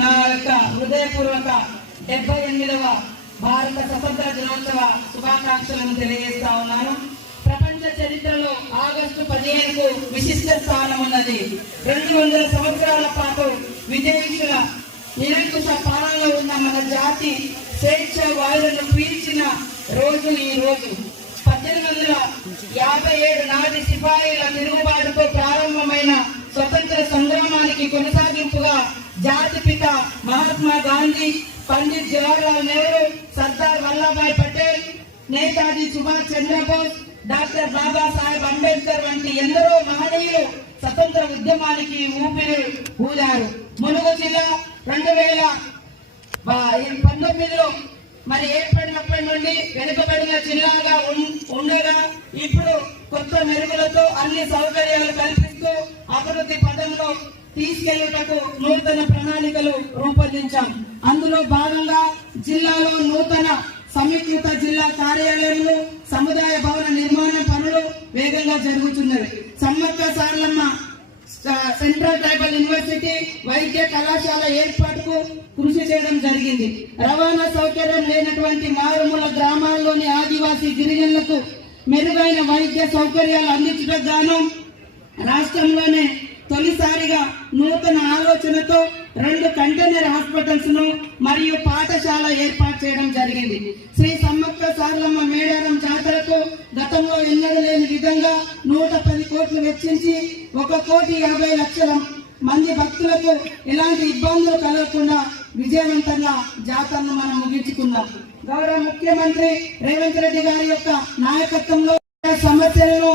నా యొక్క హృదయపూర్వక డెబ్బై ఎనిమిదవ భారత స్వతంత్ర దినోత్సవ శుభాకాంక్షలను తెలియజేస్తా ఉన్నాను. ప్రపంచ చరిత్రలో ఆగస్టు పదిహేనుకు విశిష్ట స్థానం ఉన్నది. రెండు వందల సంవత్సరాల పాటు విదేశీయుల నిరంకుశ పాలనలో ఉన్న మన జాతి స్వేచ్ఛ వాయులను పీల్చిన రోజు ఈ రోజు. పద్దెనిమిది వందల యాభై ఏడు నాటి సిపాయిల తిరుగుబాటుతో జాతిపిత మహాత్మా గాంధీ పండిత్ జవహర్లాల్ నెహ్రూ సర్దార్ వల్లభాయ్ పటేల్ నేతాజీ సుభాష్ చంద్రబోస్ డాక్టర్ బాబాసాహెబ్ అంబేద్కర్ వంటి ఎందరో మహనీయులు స్వతంత్ర ఉద్యమానికి ఊపిరి ఊదారు. ములుగు జిల్లా రెండు వేల పంతొమ్మిదిలో మరి ఏర్పడినప్పటి నుండి వెనుకబడిన జిల్లాగా ఉండగా ఇప్పుడు కొత్త మెరుగులతో అన్ని సౌకర్యాలు కల్పిస్తూ అభివృద్ధి పదంలో తీసుకెళ్ళుటకు నూతన ప్రణాళికలు రూపొందించాం. అందులో భాగంగా జిల్లాలో నూతన సమీకృత జిల్లా కార్యాలయంలో సముదాయ భవన నిర్మాణ పనులు వేగంగా జరుగుతున్నవి. Sammakka Saralamma central tribal university వైద్య కళాశాల ఏర్పాటుకు కృషి చేయడం జరిగింది. రవాణా సౌకర్యం లేనటువంటి మారుమూల గ్రామాల్లోని ఆదివాసీ గిరిజనులకు మెరుగైన వైద్య సౌకర్యాలు అందించడం గాను రాష్ట్రంలోనే తొలిసారిగా నూతన ఆలోచనతో రెండు కంటైనర్ హాస్పిటల్స్ను మరియు పాఠశాల ఏర్పాటు చేయడం జరిగింది. శ్రీ సమ్మక్క సారలమ్మ మేడారం జాతరకు గతంలో ఎన్నడూ లేని విధంగా నూట పది కోట్లు వెచ్చించి ఒక కోటి యాభై లక్షల మంది భక్తులకు ఎలాంటి ఇబ్బందులు కలగకుండా విజయవంతంగా జాతరను మనం ముగించుకున్నాం. గౌరవ ముఖ్యమంత్రి రేవంత్ రెడ్డి గారి యొక్క నాయకత్వంలో సమస్యలను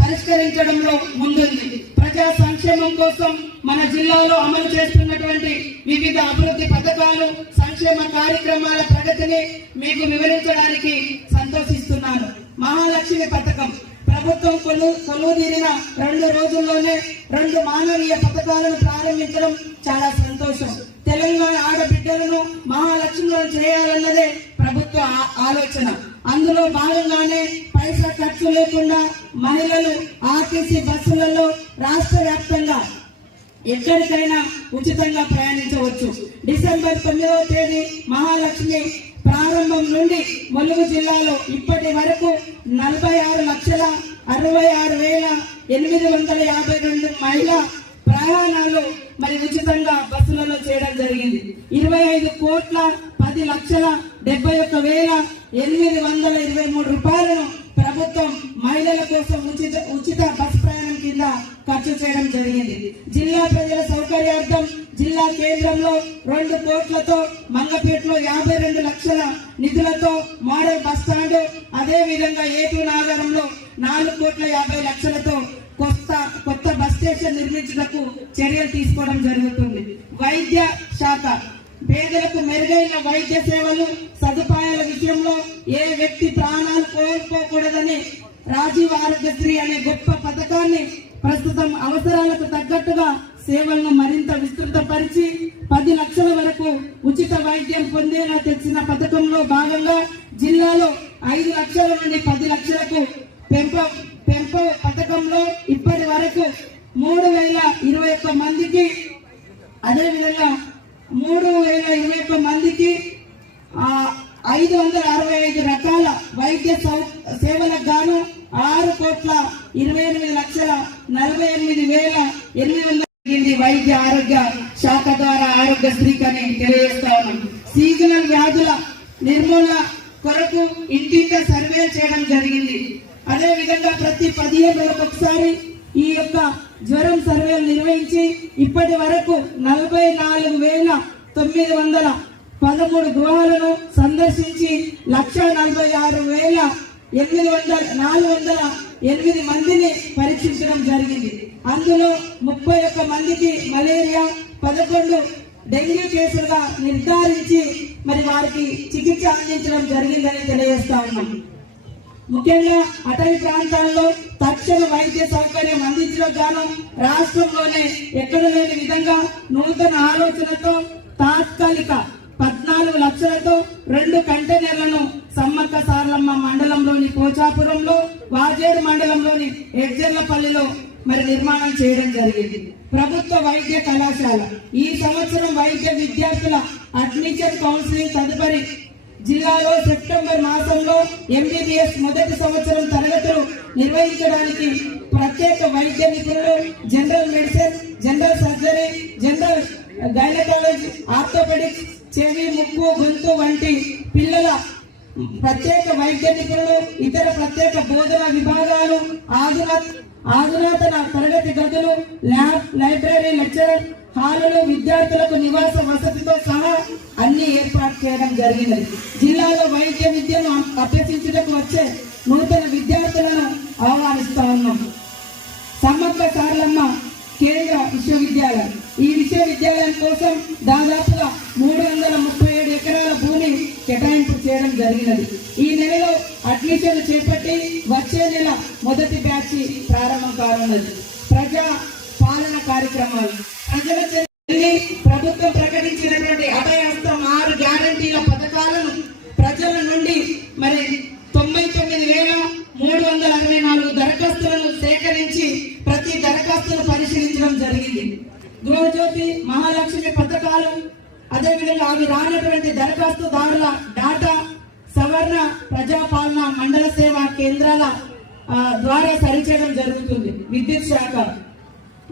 పరిష్కరించడంలో ముందుంది. ప్రజా సంక్షేమం కోసం మన జిల్లాలో అమలు చేస్తున్నటువంటి వివిధ అభివృద్ధి పథకాలు సంక్షేమ కార్యక్రమాల ప్రగతిని మీకు వివరించడానికి సంతోషిస్తున్నాను. మహాలక్ష్మి పథకం. ప్రభుత్వం కొలు కొలువుదీరిన రెండు రోజుల్లోనే రెండు మానవీయ పథకాలను ప్రారంభించడం చాలా సంతోషం. తెలంగాణ ఆడబిడ్డలను మహాలక్ష్ములను చేయాలన్నదే ప్రభుత్వ ఆ- ఆలోచన. అందులో భాగంగానే పైసా ఖర్చు లేకుండా మహిళలు ఆర్టీసీ బస్సులలో రాష్ట్ర వ్యాప్తంగా ఎక్కడికైనా ఉచితంగా ప్రయాణించవచ్చు. డిసెంబర్ తొమ్మిదవ తేదీ మహాలక్ష్మి ప్రారంభం నుండి ములుగు జిల్లాలో ఇప్పటి వరకు నలభై ఆరు లక్షల అరవై ఆరు వేల ఎనిమిది వందల యాభై రెండు మహిళా ప్రయాణాలు మరి ఉచితంగా బస్సులలో చేయడం జరిగింది. ఇరవై ఐదు కోట్ల పది లక్షల డెబ్బై ఒక్క వేల ఎనిమిది వందల ఇరవై మూడు రూపాయలను ప్రభుత్వం మహిళల కోసం ఉచిత ఉచిత బస్ ప్రయాణం కింద ఖర్చు చేయడం జరిగింది. జిల్లా ప్రజల సౌకర్యార్థం జిల్లా కేంద్రంలో రెండు కోట్లతో మంగపేటలో యాభై రెండు లక్షల నిధులతో మోడల్ బస్ స్టాండ్ అదే విధంగా ఏటూ నాగరంలో నాలుగు కోట్ల యాభై లక్షలతో నిర్మించుటకు చర్యలు తీసుకోవడం జరుగుతుంది. వైద్య శాఖ పేదలకు మెరుగైన వైద్య సేవలు సదుపాయాల విషయంలో ఏ వ్యక్తి ప్రాణాలు కోల్పోకూడదని రాజీవ్ ఆరోగ్యశ్రీ అనే గొప్ప పథకాన్ని ప్రస్తుతం అవసరాలకు తగ్గట్టుగా సేవలను మరింత విస్తృతపరిచి పది లక్షల వరకు ఉచిత వైద్యం పొందేలా తెచ్చిన పథకంలో భాగంగా జిల్లాలో ఐదు లక్షల నుండి పది లక్షలకు పెంప పెంప పథకంలో ఇప్పటి వరకు మూడు వేల ఇరవై ఒక్క మందికి అదేవిధంగా మూడు వేల ఇరవై ఒక్క మందికి ఐదు వందల అరవై ఐదు రకాల వైద్య సౌ- సేవలకు గాను ఆరు కోట్ల ఇరవై ఎనిమిది లక్షల నలభై ఎనిమిది వేల ఎనిమిది వందల జరిగింది వైద్య ఆరోగ్య శాఖ ద్వారా ఆరోగ్యశ్రీకి అని తెలియజేస్తా ఉన్నాం. సీజనల్ వ్యాధుల నిర్మూలన కొరకు ఇంటింట సర్వే చేయడం జరిగింది. అదే విధంగా ప్రతి పదిహేను రోజులకు ఒకసారి ఈ యొక్క జ్వరం సర్వేలు నిర్వహించి ఇప్పటి వరకు నలభై నాలుగు వేల తొమ్మిది వందల పదమూడు గృహాలను సందర్శించి లక్ష నలభై ఆరు వేల ఎనిమిది వందల నాలుగు వందల ఎనిమిది మందిని పరీక్షించడం జరిగింది. అందులో ముప్పై ఒక్క మందికి మలేరియా పదకొండు డెంగ్యూ కేసులుగా నిర్ధారించి మరి వారికి చికిత్స అందించడం జరిగిందని తెలియజేస్తా ఉన్నాం. ముఖ్యంగా అటవీ ప్రాంతాల్లో తక్షణ వైద్య సౌకర్యం అందించడం గాను రాష్ట్రంలోనే ఎక్కడ లేని విధంగా నూతన ఆలోచనతో తాత్కాలిక పద్నాలుగు లక్షలతో రెండు కంటైనర్లను సమ్మక్క సారలమ్మ మండలంలోని పోచాపురంలో వాజేడు మండలంలోని ఎడ్జర్లపల్లిలో మరి నిర్మాణం చేయడం జరిగింది. ప్రభుత్వ వైద్య కళాశాల. ఈ సంవత్సరం వైద్య విద్యార్థుల అడ్మిషన్ కౌన్సిలింగ్ తదుపరి జిల్లాలో సెప్టెంబర్ మాసంలో ఎంబీబీఎస్ మొదటి సంవత్సరం తరగతులు నిర్వహించడానికి ప్రత్యేక వైద్య నిపుణులు general medicine general surgery general gynaecology orthopaedics చెవి ముక్కు గొంతు వంటి పిల్లల ప్రత్యేక వైద్య నిపుణులు ఇతర ప్రత్యేక బోధన విభాగాలు ఆధున ఆధునాతన తరగతి గదులు ల్యాబ్ లైబ్రరీ లెక్చరర్ హాలులు విద్యార్థులకు నివాస వసతితో సహా అన్ని ఏర్పాటు చేయడం జరిగినది. జిల్లాలో వైద్య విద్యను అభ్యసించుటకు వచ్చే నూతన విద్యార్థులను ఆహ్వానిస్తా ఉన్నాం సమ్మక్క సారలమ్మ కేంద్ర విశ్వవిద్యాలయం ఈ విశ్వవిద్యాలయం కోసం దాదాపుగా మూడు వందల ముప్పై ఏడు ఎకరాల భూమి కేటాయింపు చేయడం జరిగినది. ఈ నెలలో అడ్మిషన్ చేపట్టి వచ్చే నెల మొదటి బ్యాచ్ ప్రారంభం కానున్నది. ప్రజా పాలన కార్యక్రమాలు. ప్రజల ప్రభుత్వం ప్రకటించినటువంటి అభయహస్తం ఆరు గ్యారంటీల పథకాలను ప్రజల నుండి మరి తొంభై తొమ్మిది వేల మూడు వందల అరవై నాలుగు దరఖాస్తులను సేకరించి ప్రతి దరఖాస్తును పరిశీలించడం జరిగింది. గృహజ్యోతి మహాలక్ష్మి పథకాలు అదేవిధంగా అవి రానటువంటి దరఖాస్తుదారుల డాటా సవర్ణ ప్రజాపాలన మండల సేవా కేంద్రాల ద్వారా సరిచేయడం జరుగుతుంది. విద్యుత్ శాఖ.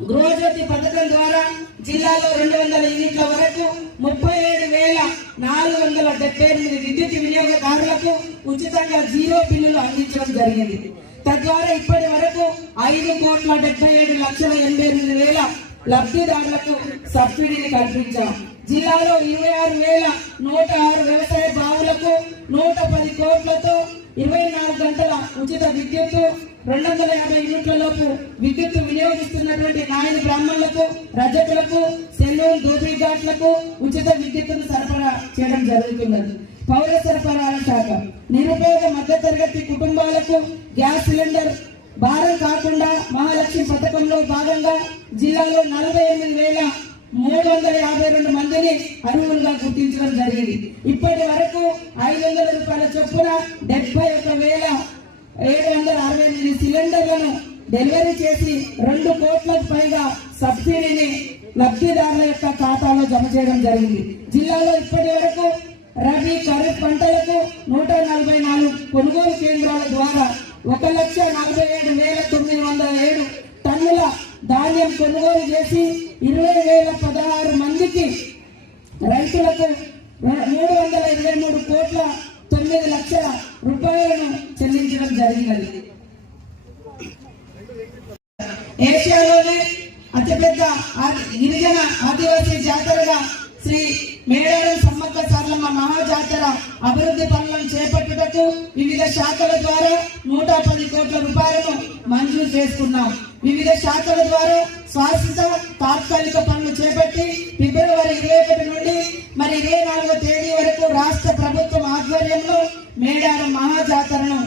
గృహజ్యోతి పథకం ద్వారా జిల్లాలో రెండు వందల యూనిట్ల వరకు ముప్పై ఏడు వేల నాలుగు వందల డెబ్బై ఎనిమిది విద్యుత్ వినియోగదారులకు ఉచితంగా జీరో బిల్లులు అందించడం జరిగింది. తద్వారా ఇప్పటి వరకు ఐదు కోట్ల డెబ్బై ఏడు లక్షల ఎనభై ఎనిమిది వేల లబ్ధిదారులకు సబ్సిడీని కల్పించాం. జిల్లాలో ఇరవై ఆరు వేల నూట ఆరు వ్యవసాయ బావులకు నూట పది కోట్లతో ఇరవై నాలుగు గంటల ఉచిత విద్యుత్తు రెండు వందల యాభై యూనిట్లలోపు విద్యుత్ విద్యుత్తు వినియోగిస్తున్నటువంటి నాయన బ్రాహ్మణులకు రజకులకు సెలూన్ దోపిఘాట్లకు ఉచిత విద్యుత్తును సరఫరా చేయడం జరుగుతున్నది. పౌర సరఫరాల శాఖ నిరుపేద మధ్యతరగతి కుటుంబాలకు గ్యాస్ సిలిండర్ భారం కాకుండా మహాలక్ష్మి పథకంలో భాగంగా జిల్లాలో నలభై ఎనిమిది వేల మూడు వందల యాభై రెండు మందిని అర్హులుగా గుర్తించడం జరిగింది. ఇప్పటి వరకు ఐదు వందల రూపాయల చొప్పున డెబ్బై ఒక వేల ఏడు వందల అరవై ఎనిమిది సిలిండర్లను డెలివరీ చేసి రెండు కోట్లకు పైగా సబ్సిడీని లబ్ధిదారుల యొక్క ఖాతాలో జమ చేయడం జరిగింది. జిల్లాలో ఇప్పటి వరకు రబీ ఖరీఫ్ పంటలకు నూట నలభై నాలుగు కొనుగోలు కేంద్రాల ద్వారా ఒక లక్ష నలభై ఏడు వేల తొమ్మిది వందల ఏడు టన్నుల ధాన్యం కొనుగోలు చేసి ఇరవై వేల పదహారు మందికి రైతులకు మూడు వందల ఇరవై మూడు కోట్ల తొమ్మిది లక్షల రూపాయలను చెల్లించడం జరిగినది. ఏషియాలోనే అతిపెద్ద గిరిజన ఆదివాసీ జాతరగా శ్రీ మేడారం సమ్మక్క సారలమ్మ మహాజాతర అభివృద్ధి పనులను చేపట్టుటకు వివిధ శాఖల ద్వారా నూట పది కోట్ల రూపాయలను మంజూరు చేసుకున్నాం. వివిధ శాఖల ద్వారా శాశ్వత తాత్కాలిక పనులు చేపట్టి ఫిబ్రవరి ఇరవై ఒకటి నుండి మరి ఇరవై నాలుగో తేదీ వరకు రాష్ట్ర ప్రభుత్వం ఆధ్వర్యంలో మేడారం మహాజాతరను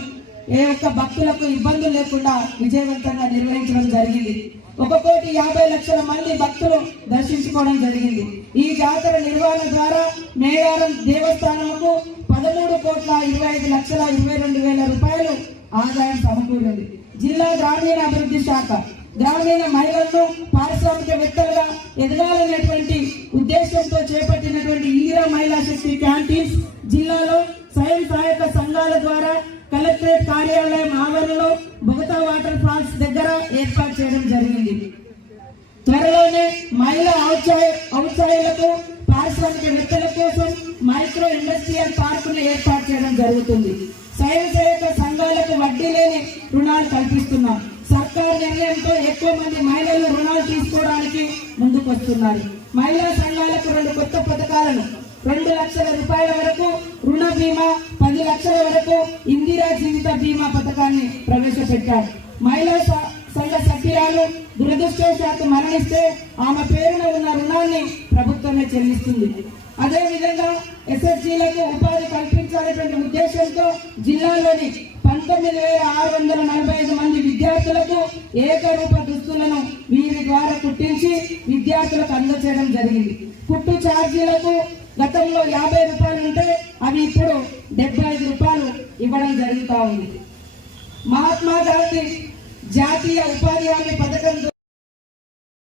ఏ ఒక్క భక్తులకు ఇబ్బందులు లేకుండా విజయవంతంగా నిర్వహించడం జరిగింది. ఒక కోటి యాభై లక్షల మంది భక్తులు దర్శించుకోవడం జరిగింది. ఈ జాతర నిర్వహణ ద్వారా మేడారం దేవస్థానముకు పదమూడు కోట్ల ఇరవై ఐదు లక్షల ఇరవై రెండు వేల రూపాయలు ఆదాయం సమకూరింది. జిల్లా గ్రామీణ అభివృద్ధి శాఖ గ్రామీణ మహిళలను పారిశ్రామికవేత్తలుగా ఎదగాలనేటువంటి ఉద్దేశంతో చేపట్టినటువంటి ఇందిరా మహిళా శక్తి క్యాంటీన్స్ జిల్లాలో స్వయం సహాయక సంఘాల ద్వారా కలెక్టరేట్ కార్యాలయం ఆవరణలో బొగతా వాటర్ ఫాల్స్ దగ్గర ఏర్పాటు చేయడం జరిగింది. త్వరలోనే మహిళా ఔత్సాహ పారిశ్రామిక వ్యక్తుల కోసం మైక్రో ఇండస్ట్రియల్ పార్కును ఏర్పాటు చేయడం జరుగుతుంది. స్వయం సేవక సంఘాలకు వడ్డీ లేని రుణాలు కల్పిస్తున్నాం సర్కార్ నిర్ణయంతో ఎక్కువ మంది మహిళలు రుణాలు తీసుకోవడానికి ముందుకు వస్తున్నారు మహిళా సంఘాలకు రెండు కొత్త పథకాలను రెండు లక్షల రూపాయల వరకు రుణ బీమా పది లక్షల వరకు ఇందిరా జీవిత బీమా పథకాన్ని ప్రవేశపెట్టారు. మహిళా సంఘ సభ్యురాలు దురదృష్టవశాత్తు మరణిస్తే ఆమె పేరున ఉన్న రుణాన్ని ప్రభుత్వమే చెల్లిస్తుంది. అదే విధంగా ఎస్ఎస్జీలకు ఉపాధి కల్పించాలనేటువంటి ఉద్దేశంతో జిల్లాలోని పంతొమ్మిది వేల ఆరు వందల నలభై ఐదు మంది విద్యార్థులకు ఏకరూప దుస్తులను వీరి ద్వారా కుట్టించి విద్యార్థులకు అందజేయడం జరిగింది. కుట్టు ఛార్జీలకు గతంలో యాభై రూపాయలు ఉంటే అవి ఇప్పుడు డెబ్బై ఐదు రూపాయలు ఇవ్వడం జరుగుతూ ఉంది. మహాత్మా గాంధీ జాతీయ ఉపాధి హామీ పథకం